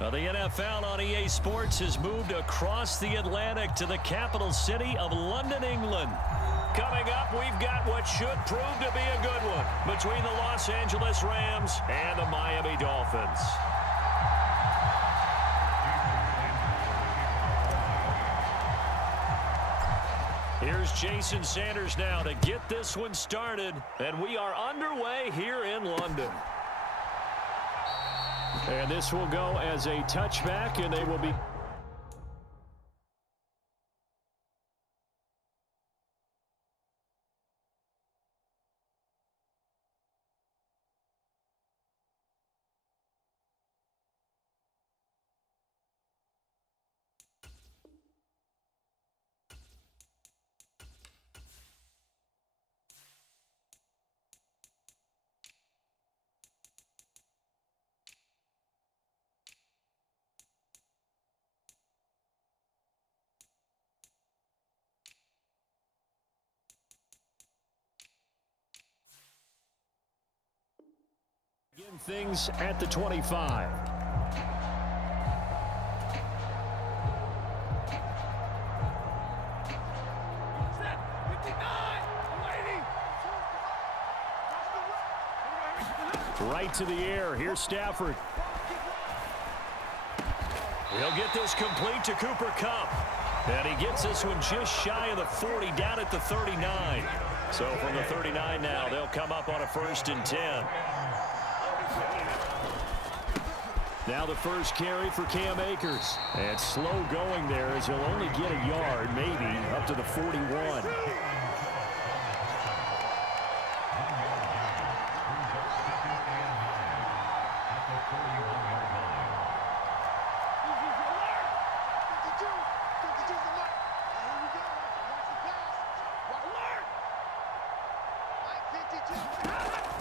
Well, the NFL on EA Sports has moved across the Atlantic to the capital city of London, England. Coming up, we've got what should prove to be a good one between the Los Angeles Rams and the Miami Dolphins. Here's Jason Sanders now to get this one started, and we are underway here in London. And this will go as a touchback, and they will be... Begin things at the 25. Right to the air. Here's Stafford. He'll get this complete to Cooper Kupp. And he gets this one just shy of the 40, down at the 39. So from the 39 now, they'll come up on a 1st and 10. Now the first carry for Cam Akers. And slow going there as he'll only get a yard, maybe, up to the 41.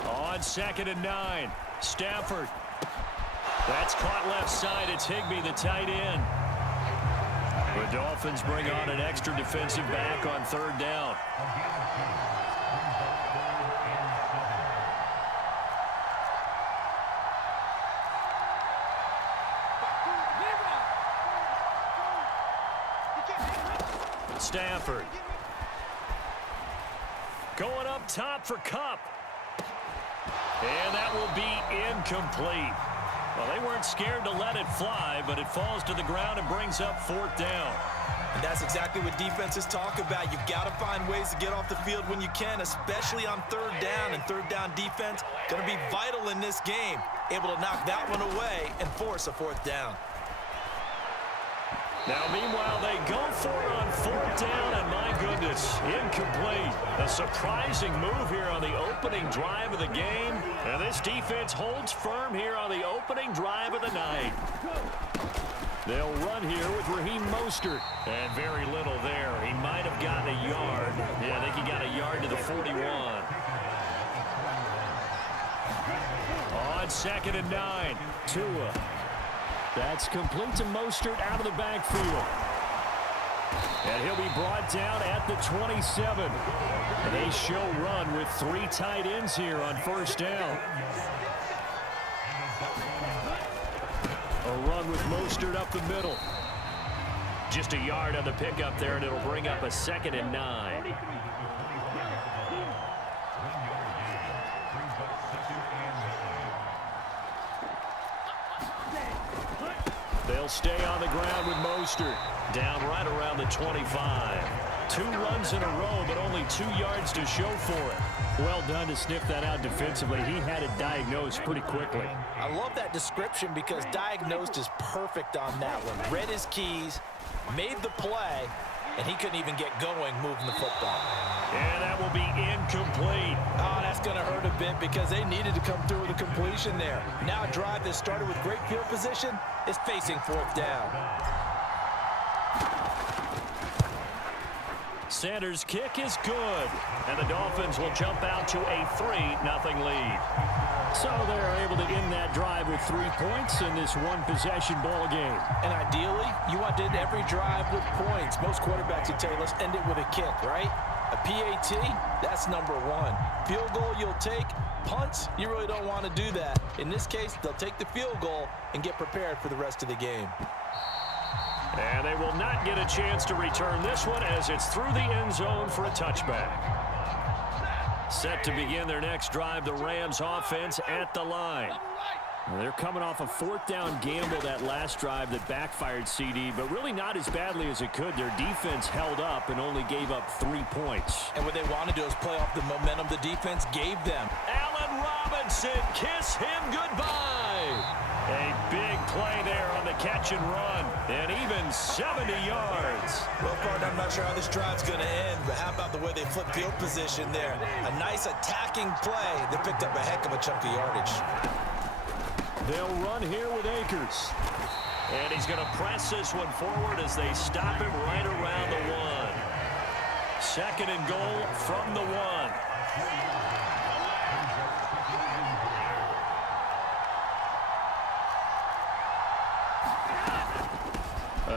On 2nd and 9, Stafford. That's caught left side. It's Higbee, the tight end. The Dolphins bring on an extra defensive back on 3rd down. Stafford. Going up top for Kupp. And that will be incomplete. Well, they weren't scared to let it fly, but it falls to the ground and brings up 4th down. And that's exactly what defenses talk about. You've got to find ways to get off the field when you can, especially on 3rd down. And 3rd down defense going to be vital in this game. Able to knock that one away and force a 4th down. Now, meanwhile, they go for it on 4th down, and my goodness, incomplete. A surprising move here on the opening drive of the game. And this defense holds firm here on the opening drive of the night. They'll run here with Raheem Mostert. And very little there. He might have gotten a yard. Yeah, I think he got a yard to the 41. On 2nd and 9, Tua. That's complete to Mostert out of the backfield. And he'll be brought down at the 27. They show run with 3 tight ends here on 1st down. A run with Mostert up the middle. Just a yard on the pickup there, and it'll bring up a 2nd and 9. They'll stay on the ground with Mostert. Down right around the 25. 2 runs in a row, but only 2 yards to show for it. Well done to sniff that out defensively. He had it diagnosed pretty quickly. I love that description because diagnosed is perfect on that one. Read his keys, made the play, and he couldn't even get going moving the football. And that will be incomplete. Oh, that's going to hurt a bit because they needed to come through with a completion there. Now a drive that started with great field position is facing 4th down. Sanders' kick is good. And the Dolphins will jump out to a 3-0 lead. So they're able to end that drive with 3 points in this one-possession ball game. And ideally, you want to end every drive with points. Most quarterbacks would tell you, let's end it with a kick, right? A PAT, that's number one. Field goal you'll take. Punts, you really don't want to do that. In this case, they'll take the field goal and get prepared for the rest of the game. And they will not get a chance to return this one as it's through the end zone for a touchback. Set to begin their next drive, the Rams offense at the line. They're coming off a fourth down gamble that last drive that backfired, CD, but really not as badly as it could. Their defense held up and only gave up 3 points. And what they want to do is play off the momentum the defense gave them. Allen Robinson, kiss him goodbye. A big play there on the catch and run, and even 70 yards. Well, partner, I'm not sure how this drive's going to end, but how about the way they flip field position there? A nice attacking play that picked up a heck of a chunk of yardage. They'll run here with Akers. And he's going to press this one forward as they stop him right around the 1. Second and goal from the 1.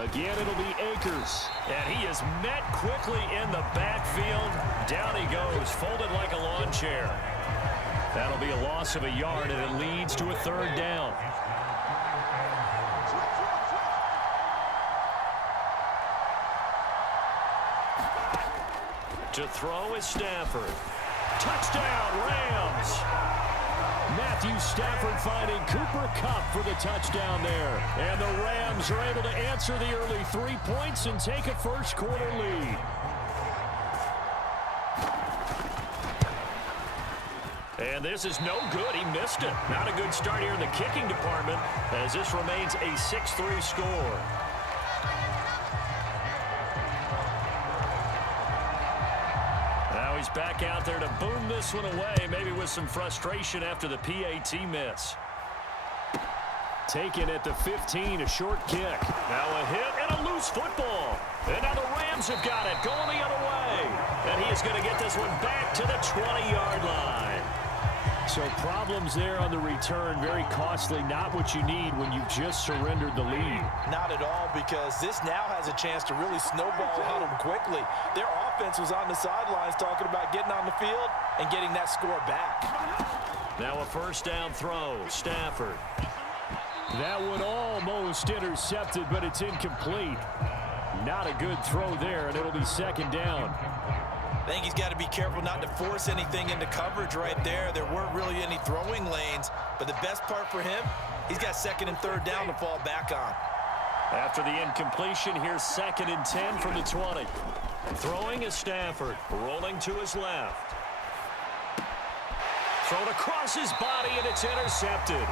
Again, it'll be Akers. And he is met quickly in the backfield. Down he goes, folded like a lawn chair. That'll be a loss of a yard, and it leads to a third down. To throw is Stafford. Touchdown, Rams! Matthew Stafford finding Cooper Kupp for the touchdown there. And the Rams are able to answer the early 3 points and take a first quarter lead. And this is no good. He missed it. Not a good start here in the kicking department as this remains a 6-3 score. Now he's back out there to boom this one away, maybe with some frustration after the PAT miss. Taken at the 15, a short kick. Now a hit and a loose football. And now the Rams have got it, going the other way. And he is going to get this one back to the 20-yard line. So problems there on the return, very costly, not what you need when you've just surrendered the lead. Not at all, because this now has a chance to really snowball on them quickly. Their offense was on the sidelines talking about getting on the field and getting that score back. Now a first down throw, Stafford. That one almost intercepted, but it's incomplete. Not a good throw there, and it'll be second down. I think he's got to be careful not to force anything into coverage right there. There weren't really any throwing lanes, but the best part for him, he's got second and third down to fall back on. After the incompletion, here's second and 10 from the 20. Throwing is Stafford, rolling to his left. Thrown across his body, and it's intercepted.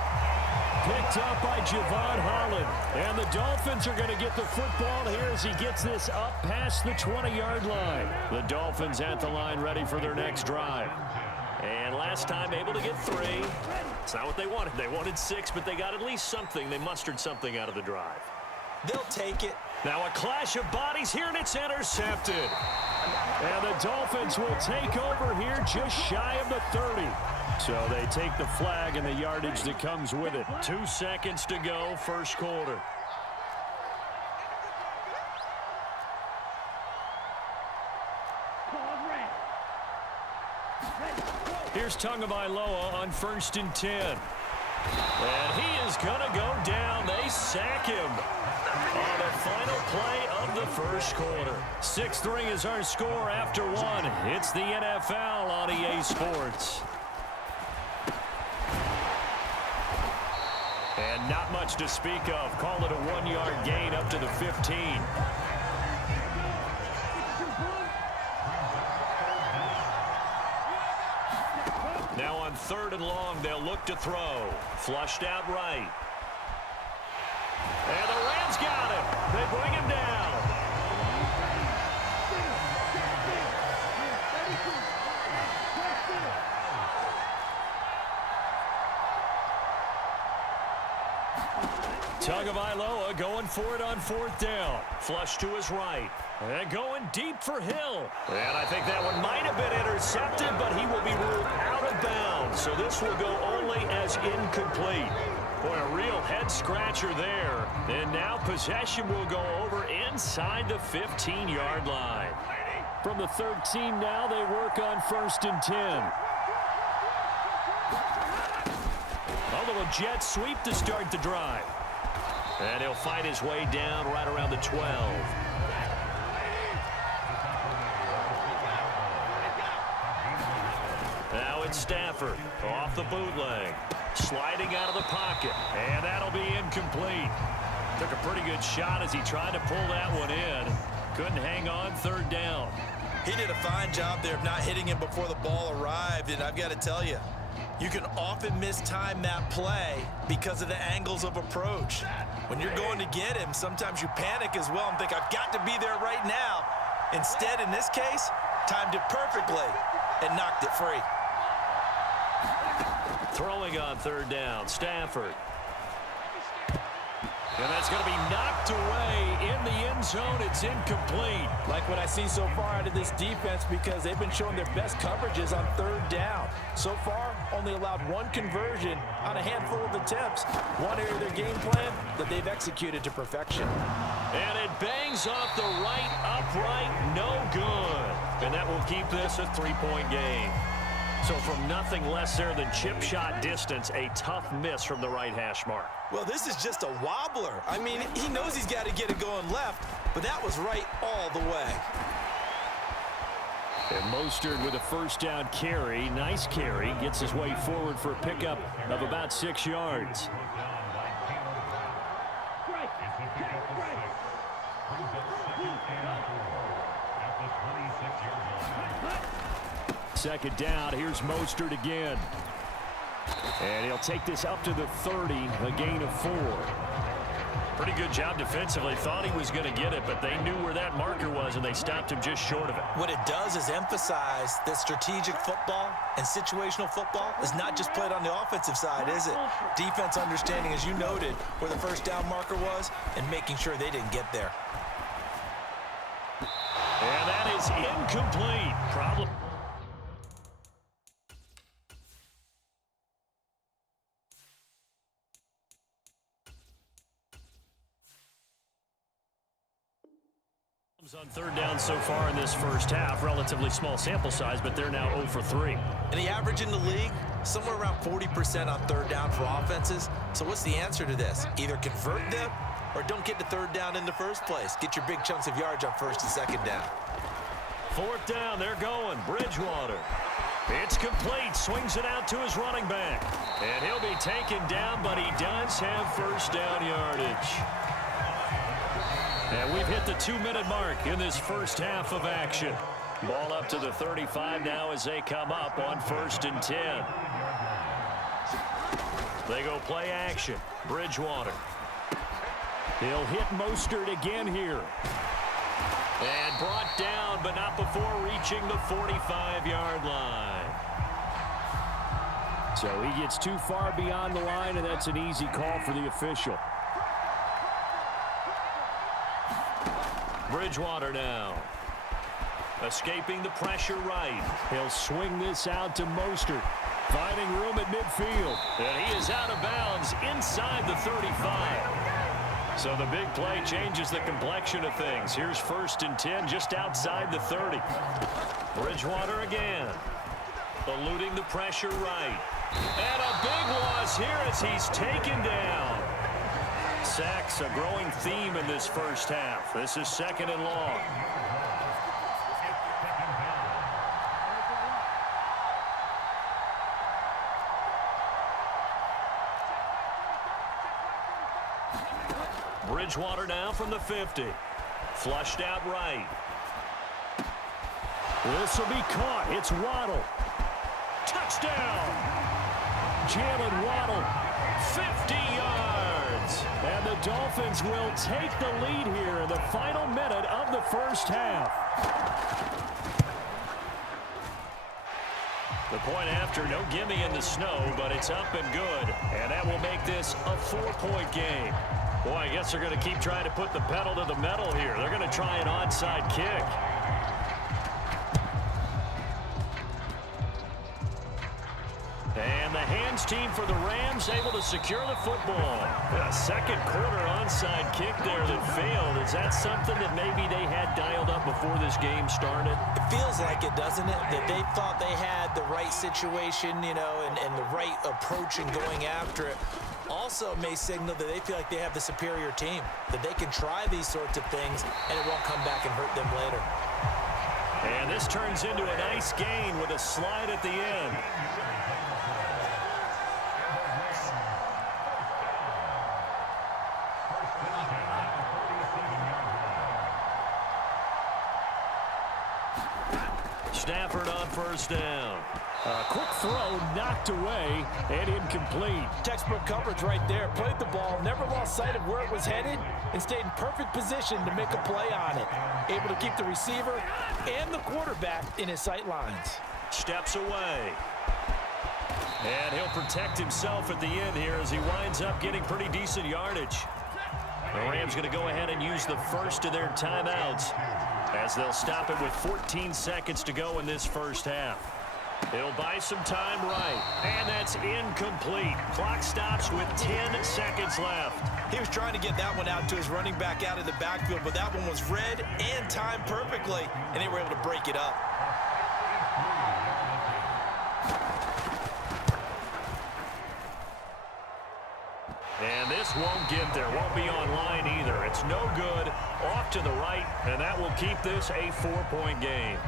Picked up by Javon Holland. And the Dolphins are going to get the football here as he gets this up past the 20-yard line. The Dolphins at the line ready for their next drive. And last time able to get 3. It's not what they wanted. They wanted 6, but they got at least something. They mustered something out of the drive. They'll take it. Now a clash of bodies here, and it's intercepted. And the Dolphins will take over here just shy of the 30. So they take the flag and the yardage that comes with it. 2 seconds to go, first quarter. Here's Tagovailoa on first and 10. And he is going to go down. They sack him on the final play of the first quarter. 6-3 is our score after 1. It's the NFL on EA Sports. And not much to speak of. Call it a 1-yard gain up to the 15. Now on third and long, they'll look to throw. Flushed out right. And the Rams got him. They bring him down. Tagovailoa going for it on fourth down. Flush to his right. And going deep for Hill. And I think that one might have been intercepted, but he will be ruled out of bounds. So this will go only as incomplete. Boy, a real head-scratcher there. And now possession will go over inside the 15-yard line. From the 13 now, they work on 1st and 10. A little jet sweep to start the drive. And he'll fight his way down right around the 12. Now it's Stafford off the bootleg. Sliding out of the pocket. And that'll be incomplete. Took a pretty good shot as he tried to pull that one in. Couldn't hang on 3rd down. He did a fine job there of not hitting him before the ball arrived. And I've got to tell you, you can often mistime that play because of the angles of approach. When you're going to get him, sometimes you panic as well and think, I've got to be there right now. Instead, in this case, timed it perfectly and knocked it free. Throwing on 3rd down, Stafford. And that's going to be knocked away in the end zone. It's incomplete. Like what I see so far out of this defense, because they've been showing their best coverages on 3rd down. So far, only allowed 1 conversion on a handful of attempts. One area of their game plan that they've executed to perfection. And it bangs off the right upright. No good. And that will keep this a 3-point game. So from nothing less there than chip shot distance, a tough miss from the right hash mark. Well, this is just a wobbler. I mean, he knows he's got to get it going left, but that was right all the way. And Mostert with a 1st down carry. Nice carry. Gets his way forward for a pickup of about 6 yards. Second down, here's Mostert again. And he'll take this up to the 30, a gain of 4. Pretty good job defensively. Thought he was going to get it, but they knew where that marker was, and they stopped him just short of it. What it does is emphasize that strategic football and situational football is not just played on the offensive side, is it? Defense understanding, as you noted, where the 1st down marker was and making sure they didn't get there. And that is incomplete. Problem. On 3rd down so far in this first half. Relatively small sample size, but they're now 0 for 3. And the average in the league, somewhere around 40% on 3rd down for offenses. So what's the answer to this? Either convert them or don't get to 3rd down in the first place. Get your big chunks of yards on 1st and 2nd down. 4th down, they're going. Bridgewater. It's complete. Swings it out to his running back. And he'll be taken down, but he does have 1st down yardage. And we've hit the 2-minute mark in this first half of action. Ball up to the 35 now as they come up on 1st and 10. They go play action. Bridgewater. He'll hit Mostert again here. And brought down, but not before reaching the 45-yard line. So he gets too far beyond the line, and that's an easy call for the official. Bridgewater now. Escaping the pressure right. He'll swing this out to Mostert. Finding room at midfield. And he is out of bounds inside the 35. So the big play changes the complexion of things. Here's 1st and 10 just outside the 30. Bridgewater again. Eluding the pressure right. And a big loss here as he's taken down. Sacks, a growing theme in this first half. This is 2nd and long. Bridgewater now from the 50. Flushed out right. This will be caught. It's Waddle. Touchdown! Jalen Waddle, 50 yards. And the Dolphins will take the lead here in the final minute of the first half. The point after, no gimme in the snow, but it's up and good. And that will make this a 4-point game. Boy, I guess they're going to keep trying to put the pedal to the metal here. They're going to try an onside kick. And the hands team for the Rams able to secure the football. A second quarter onside kick there that failed. Is that something that maybe they had dialed up before this game started? It feels like it, doesn't it? That they thought they had the right situation, you know, and the right approach in going after it. Also may signal that they feel like they have the superior team, that they can try these sorts of things and it won't come back and hurt them later. And this turns into a nice gain with a slide at the end. Stafford on first down. A quick throw knocked away and incomplete. Textbook coverage right there. Played the ball, never lost sight of where it was headed, and stayed in perfect position to make a play on it. Able to keep the receiver and the quarterback in his sight lines. Steps away. And he'll protect himself at the end here as he winds up getting pretty decent yardage. The Rams going to go ahead and use the first of their timeouts as they'll stop it with 14 seconds to go in this first half. He'll buy some time right, and that's incomplete. Clock stops with 10 seconds left. He was trying to get that one out to his running back out of the backfield, but that one was read and timed perfectly, and they were able to break it up. And this won't get there, won't be online either. It's no good, off to the right, and that will keep this a 4-point game.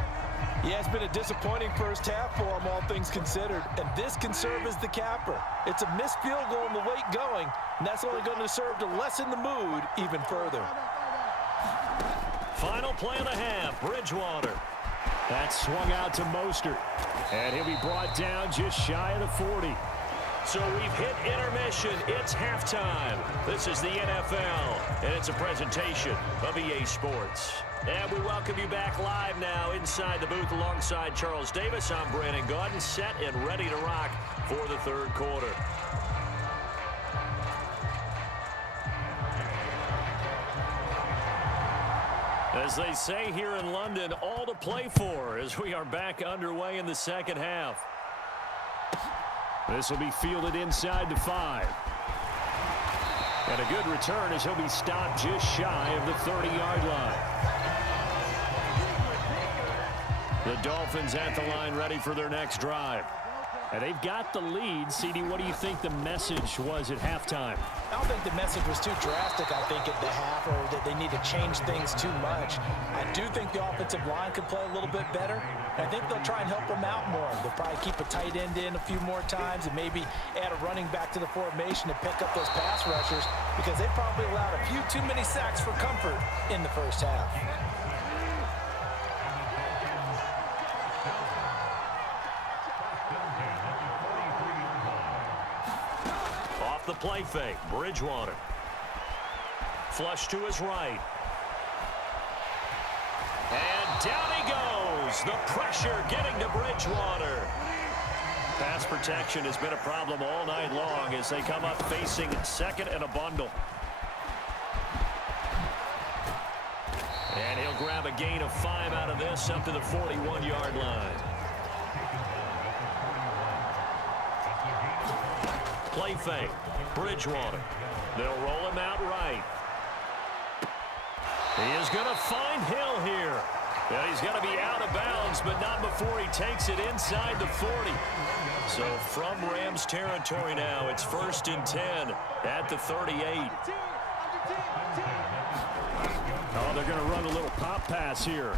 Yeah, it's been a disappointing first half for him, all things considered, and this can serve as the capper. It's a missed field goal and the late going, and that's only going to serve to lessen the mood even further. Final play of the half, Bridgewater. That swung out to Mostert, and he'll be brought down just shy of the 40. So we've hit intermission. It's halftime. This is the NFL, and it's a presentation of EA Sports. And we welcome you back live now inside the booth alongside Charles Davis. I'm Brandon Gaudin, set and ready to rock for the third quarter. As they say here in London, all to play for as we are back underway in the second half. This will be fielded inside the 5. And a good return as he'll be stopped just shy of the 30-yard line. The Dolphins at the line ready for their next drive. And they've got the lead. CD, what do you think the message was at halftime? I don't think the message was too drastic, I think, at the half, or that they need to change things too much. I do think the offensive line could play a little bit better. I think they'll try and help them out more. They'll probably keep a tight end in a few more times and maybe add a running back to the formation to pick up those pass rushers, because they probably allowed a few too many sacks for comfort in the first half. The play fake, Bridgewater. Flush to his right. And down he goes. The pressure getting to Bridgewater. Pass protection has been a problem all night long as they come up facing second and a bundle. And he'll grab a gain of 5 out of this up to the 41-yard line. Play fake. Bridgewater. They'll roll him out right. He is going to find Hill here. And he's going to be out of bounds, but not before he takes it inside the 40. So from Rams territory now, it's 1st and 10 at the 38. Oh, they're going to run a little pop pass here.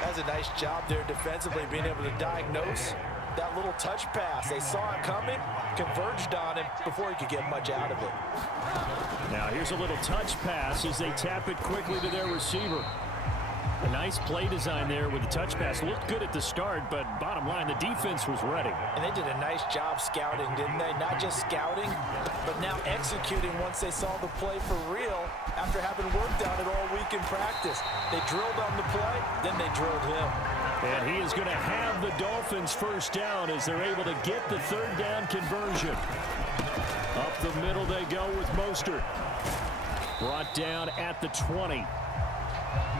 That's a nice job there defensively, being able to diagnose that little touch pass. They saw it coming, converged on him before he could get much out of it. Now here's a little touch pass as they tap it quickly to their receiver. A nice play design there with the touch pass. Looked good at the start, but bottom line, the defense was ready. And they did a nice job scouting, didn't they? Not just scouting, but now executing once they saw the play for real after having worked on it all week in practice. They drilled on the play, then they drilled him. And he is going to have the Dolphins first down as they're able to get the third down conversion. Up the middle they go with Mostert. Brought down at the 20.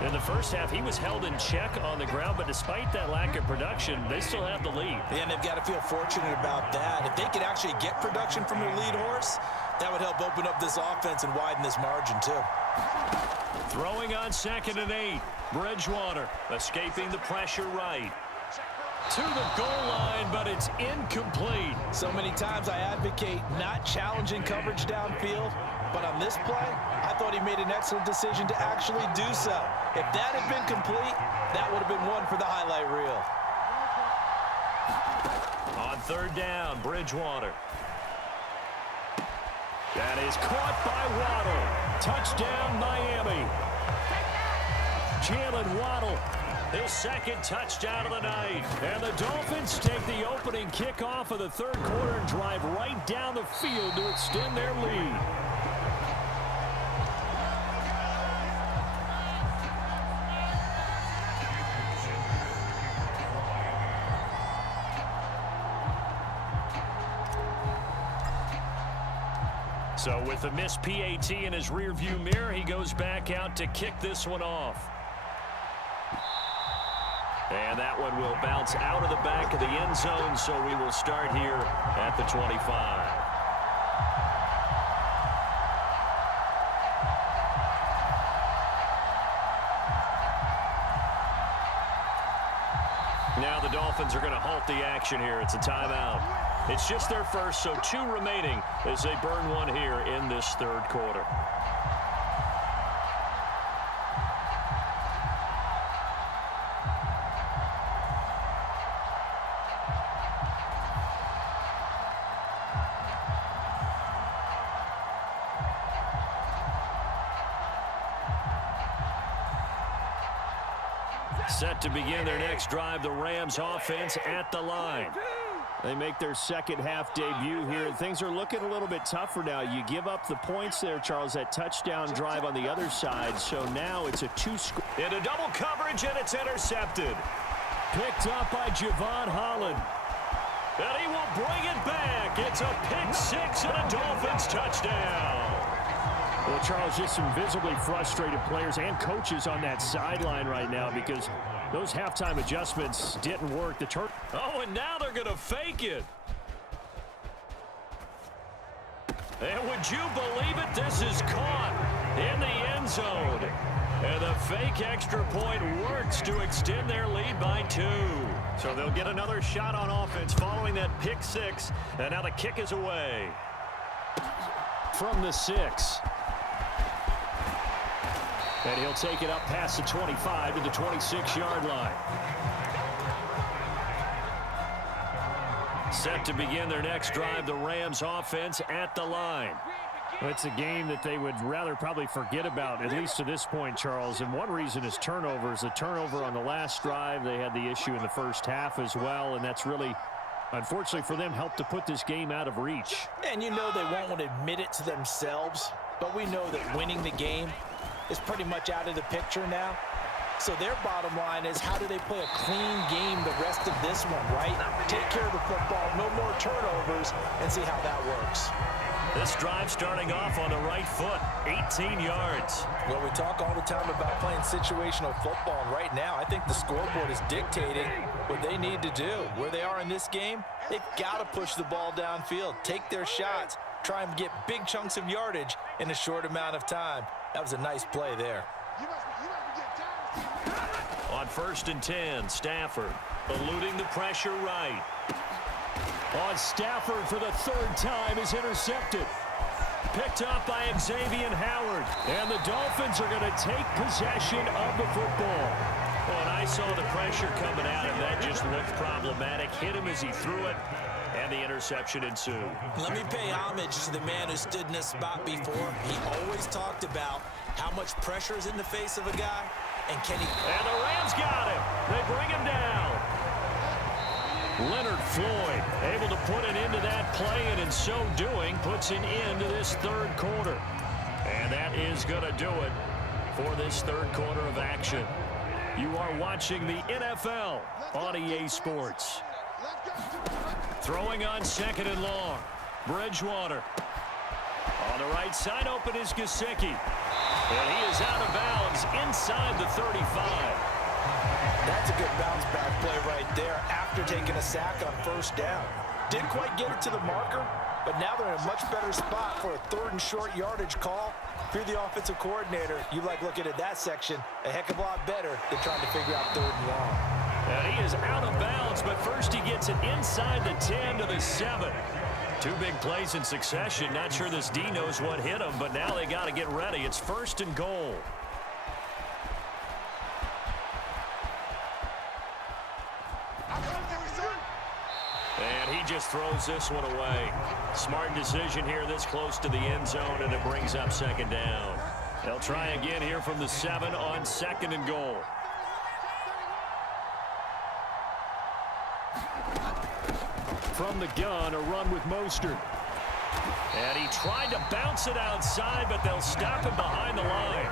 In the first half, he was held in check on the ground, but despite that lack of production, they still have the lead. And they've got to feel fortunate about that. If they could actually get production from their lead horse, that would help open up this offense and widen this margin too. Throwing on 2nd and 8. Bridgewater escaping the pressure right. To the goal line, but it's incomplete. So many times I advocate not challenging coverage downfield, but on this play, I thought he made an excellent decision to actually do so. If that had been complete, that would have been one for the highlight reel. On 3rd down, Bridgewater. That is caught by Waddle. Touchdown, Miami. Jalen Waddle, his 2nd touchdown of the night. And the Dolphins take the opening kickoff of the 3rd quarter and drive right down the field to extend their lead. So with a missed PAT in his rearview mirror, he goes back out to kick this one off. And that one will bounce out of the back of the end zone, so we will start here at the 25. Now the Dolphins are going to halt the action here. It's a timeout. It's just their first, so 2 remaining as they burn one here in this 3rd quarter. Set to begin their next drive, the Rams offense at the line. They make their 2nd half debut here, and things are looking a little bit tougher now. You give up the points there, Charles, that touchdown drive on the other side, so now it's a 2-score. Into double coverage, and it's intercepted. Picked up by Javon Holland. And he will bring it back. It's a pick 6 and a Dolphins touchdown. Well, Charles, just some visibly frustrated players and coaches on that sideline right now because those halftime adjustments didn't work. Oh, and now they're going to fake it. And would you believe it? This is caught in the end zone. And the fake extra point works to extend their lead by 2. So they'll get another shot on offense following that pick 6. And now the kick is away. From the 6. And he'll take it up past the 25 to the 26-yard line. Set to begin their next drive, the Rams offense at the line. Well, it's a game that they would rather probably forget about, at least to this point, Charles. And one reason is turnovers. The turnover on the last drive, they had the issue in the first half as well, and that's really, unfortunately for them, helped to put this game out of reach. And you know they won't admit it to themselves, but we know that winning the game is pretty much out of the picture now. So their bottom line is, how do they play a clean game the rest of this one, right? Take care of the football, no more turnovers, and see how that works. This drive starting off on the right foot, 18 yards. Well, we talk all the time about playing situational football, and right now I think the scoreboard is dictating what they need to do. Where they are in this game, they've got to push the ball downfield, take their shots, try and get big chunks of yardage in a short amount of time. That was a nice play there. On 1st and 10, Stafford eluding the pressure right. On Stafford for the 3rd time is intercepted. Picked up by Xavier Howard. And the Dolphins are going to take possession of the football. Oh, and I saw the pressure coming at him. That just looked problematic. Hit him as he threw it, and the interception ensued. Let me pay homage to the man who stood in this spot before. He always talked about how much pressure is in the face of a guy, and can he... And the Rams got him. They bring him down. Leonard Floyd able to put an end to that play, and in so doing puts an end to this 3rd quarter. And that is going to do it for this 3rd quarter of action. You are watching the NFL on EA Sports. Throwing on 2nd and long. Bridgewater. On the right side, open is Gesicki. And he is out of bounds inside the 35. That's a good bounce back play right there after taking a sack on first down. Didn't quite get it to the marker, but now they're in a much better spot for a 3rd and short yardage call. If you're the offensive coordinator, you like looking at that section a heck of a lot better than trying to figure out 3rd and long. And he is out of bounds, but first he gets it inside the 10 to the 7. 2 big plays in succession. Not sure this D knows what hit him, but now they got to get ready. It's 1st and goal. And he just throws this one away. Smart decision here this close to the end zone, and it brings up 2nd down. They'll try again here from the 7 on 2nd and goal. From the gun, a run with Mostert. And he tried to bounce it outside, but they'll stop him behind the line.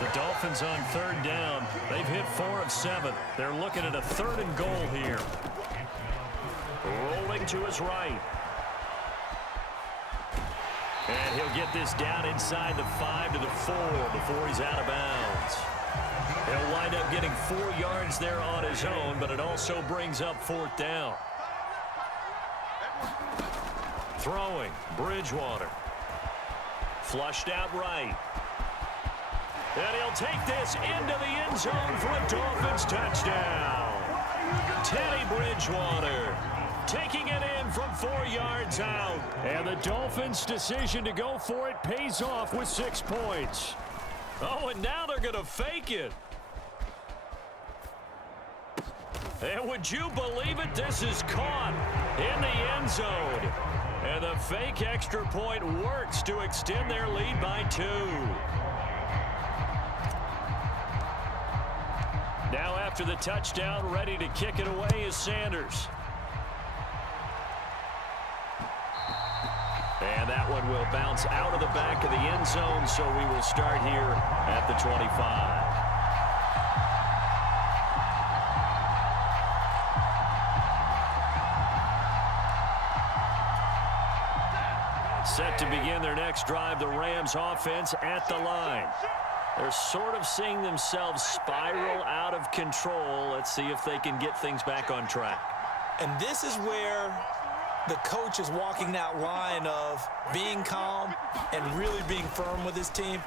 The Dolphins on 3rd down. They've hit 4 of 7. They're looking at a 3rd and goal here. Rolling to his right. And he'll get this down inside the 5 to the 4 before he's out of bounds. He'll wind up getting 4 yards there on his own, but it also brings up 4th down. Throwing, Bridgewater. Flushed out right. And he'll take this into the end zone for a Dolphins touchdown. Teddy Bridgewater taking it in from 4 yards out. And the Dolphins' decision to go for it pays off with 6 points. Oh, and now they're going to fake it. And would you believe it? This is caught in the end zone. And the fake extra point works to extend their lead by 2. Now after the touchdown, ready to kick it away is Sanders. And that one will bounce out of the back of the end zone, so we will start here at the 25. Set to begin their next drive, the Rams offense at the line. They're sort of seeing themselves spiral out of control. Let's see if they can get things back on track. And this is where the coach is walking that line of being calm and really being firm with his team.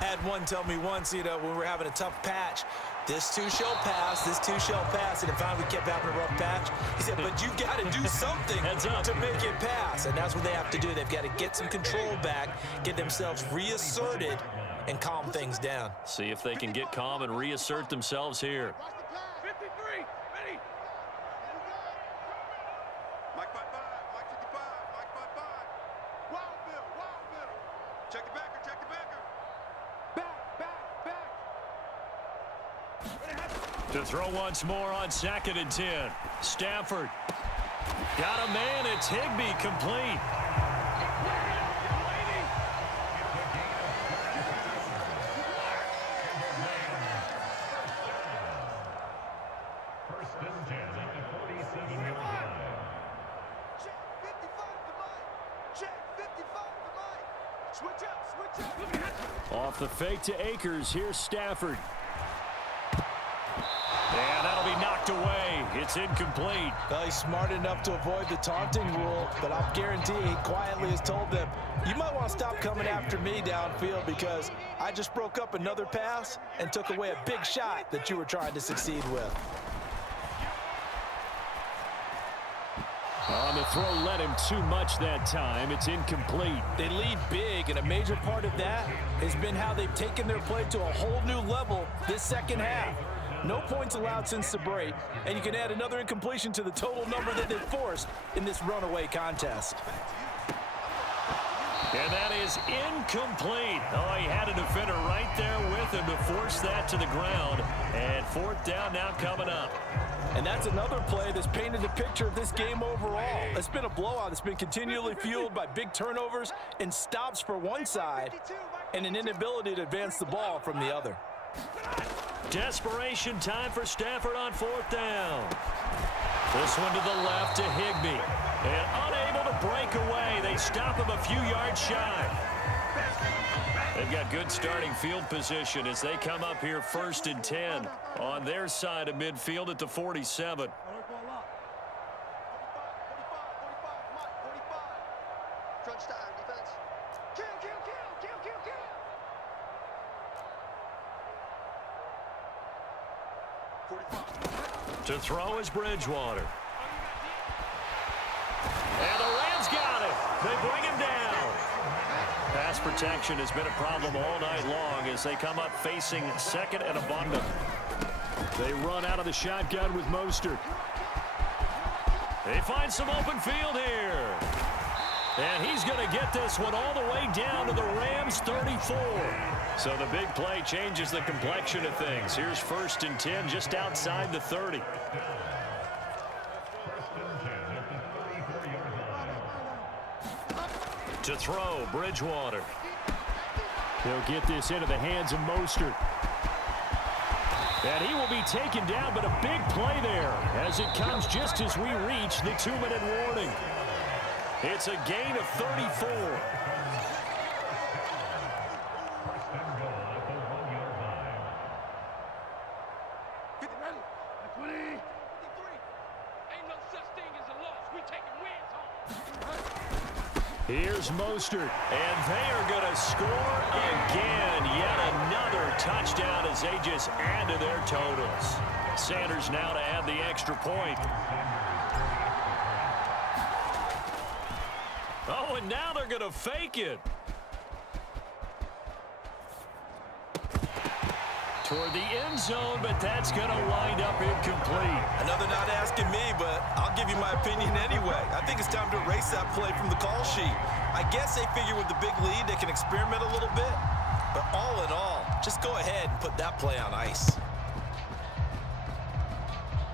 I had one tell me once, when we were having a tough patch, this too shall pass, this too shall pass. And if we kept having a rough patch, he said, but you got to do something to make it pass. And that's what they have to do. They've got to get some control back, get themselves reasserted, and calm things down. See if they can get calm and reassert themselves here. 53, ready. Mike 55, Mike 55, Mike 55. Wild Bill. Check the backer, check the backer. Back. To throw once more on 2nd and 10. Stafford. Got a man, it's Higbee, complete. Off the fake to Akers. Here's Stafford. And that'll be knocked away. It's incomplete. Well, he's smart enough to avoid the taunting rule, but I'll guarantee he quietly has told them, you might want to stop coming after me downfield because I just broke up another pass and took away a big shot that you were trying to succeed with. On the throw, led him too much that time. It's incomplete. They lead big, and a major part of that has been how they've taken their play to a whole new level this second half. No points allowed since the break, and you can add another incompletion to the total number that they've forced in this runaway contest. And that is incomplete. Oh, he had a defender right there with him to force that to the ground. And 4th down now coming up. And that's another play that's painted the picture of this game overall. It's been a blowout. It's been continually fueled by big turnovers and stops for one side and an inability to advance the ball from the other. Desperation time for Stafford on 4th down. This one to the left to Higbee. And unable to break away. They stop him a few yards shy. They've got good starting field position as they come up here 1st and 10 on their side of midfield at the 47. Crunch time, defense. Kill, kill, kill, kill, kill, kill. 45. To throw is Bridgewater. And the Rams got it. They bring him down. Pass protection has been a problem all night long as they come up facing 2nd and abundant. They run out of the shotgun with Mostert. They find some open field here. And he's going to get this one all the way down to the Rams 34. So the big play changes the complexion of things. Here's 1st and 10 just outside the 30. To throw, Bridgewater. They'll get this into the hands of Mostert. And he will be taken down, but a big play there as it comes just as we reach the 2-minute warning. It's a gain of 34. Here's Mostert. And they are going to score again. Yet another touchdown as they just add to their totals. Sanders now to add the extra point. Oh, and now they're going to fake it. Toward the end zone, but that's going to wind up incomplete. Another not asking me, but I'll give you my opinion anyway. I think it's time to erase that play from the call sheet. I guess they figure with the big lead they can experiment a little bit. But all in all, just go ahead and put that play on ice.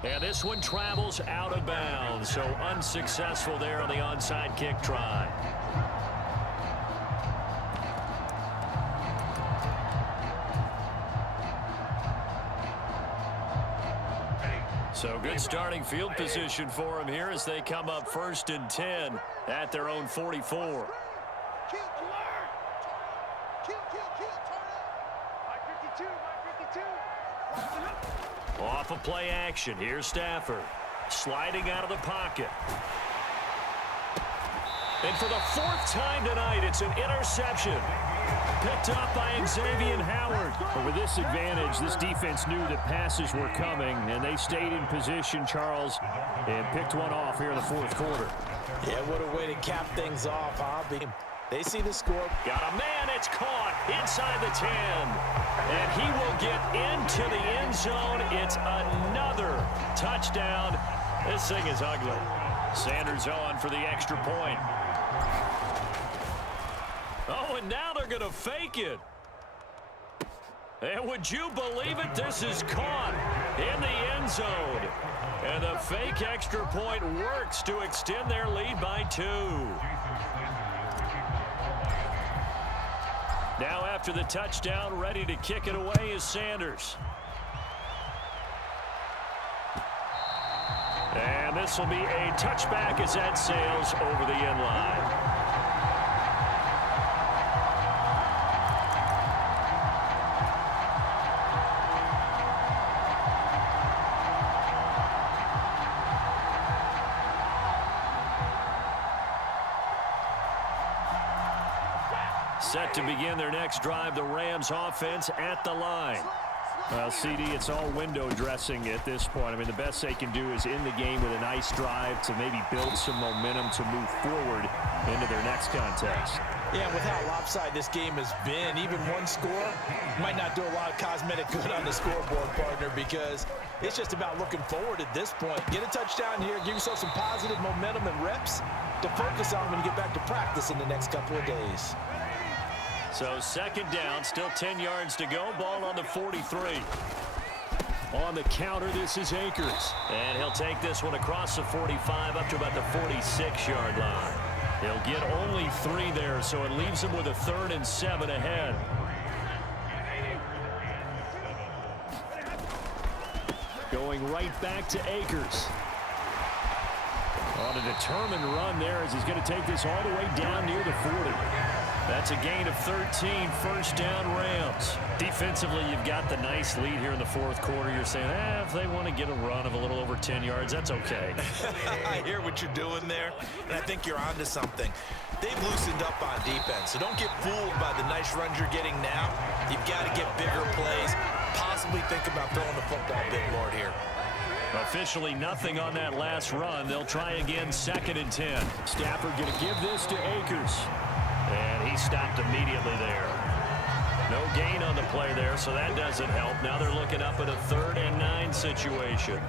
And this one travels out of bounds, so unsuccessful there on the onside kick try. So good starting field position for them here as they come up 1st and 10 at their own 44. Kill, alert! Kill, kill, kill, turn up. 552, 552. Off of play action, here's Stafford. Sliding out of the pocket. And for the 4th time tonight, it's an interception. Picked up by Xavier Howard. But with this advantage, this defense knew that passes were coming, and they stayed in position, Charles, and picked one off here in the 4th quarter. Yeah, what a way to cap things off, huh? They see the score. Got a man, it's caught inside the 10. And he will get into the end zone. It's another touchdown. This thing is ugly. Sanders on for the extra point. Oh, and now they're going to fake it. And would you believe it? This is caught in the end zone. And the fake extra point works to extend their lead by 2. Now after the touchdown, ready to kick it away is Sanders. And this will be a touchback as that sails over the end line. Set to begin their next drive, the Rams offense at the line. Well, CD, it's all window dressing at this point. I mean, the best they can do is end the game with a nice drive to maybe build some momentum to move forward into their next contest. Yeah, with how lopsided this game has been, even one score might not do a lot of cosmetic good on the scoreboard, partner, because it's just about looking forward at this point. Get a touchdown here, give yourself some positive momentum and reps to focus on when you get back to practice in the next couple of days. So 2nd down, still 10 yards to go. Ball on the 43. On the counter, this is Akers. And he'll take this one across the 45 up to about the 46-yard line. He'll get only 3 there, so it leaves him with a 3rd and 7 ahead. Going right back to Akers. On a determined run there as he's going to take this all the way down near the 40. That's a gain of 13, first down Rams. Defensively, you've got the nice lead here in the fourth quarter. You're saying, if they want to get a run of a little over 10 yards, that's okay. I hear what you're doing there, and I think you're onto something. They've loosened up on defense, so don't get fooled by the nice runs you're getting now. You've got to get bigger plays, possibly think about throwing the football a bit more here. Officially nothing on that last run. They'll try again, 2nd and 10. Stafford going to give this to Akers. And he stopped immediately there. No gain on the play there, so that doesn't help. Now they're looking up at a 3rd and 9 situation.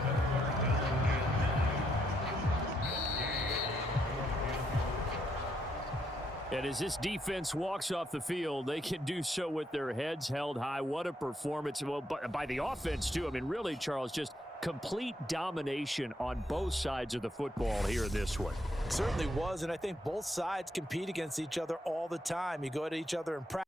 And as this defense walks off the field, they can do so with their heads held high. What a performance. Well, by the offense, too. I mean, really, Charles, just complete domination on both sides of the football here in this one. Certainly was, and I think both sides compete against each other all the time. You go at each other in practice.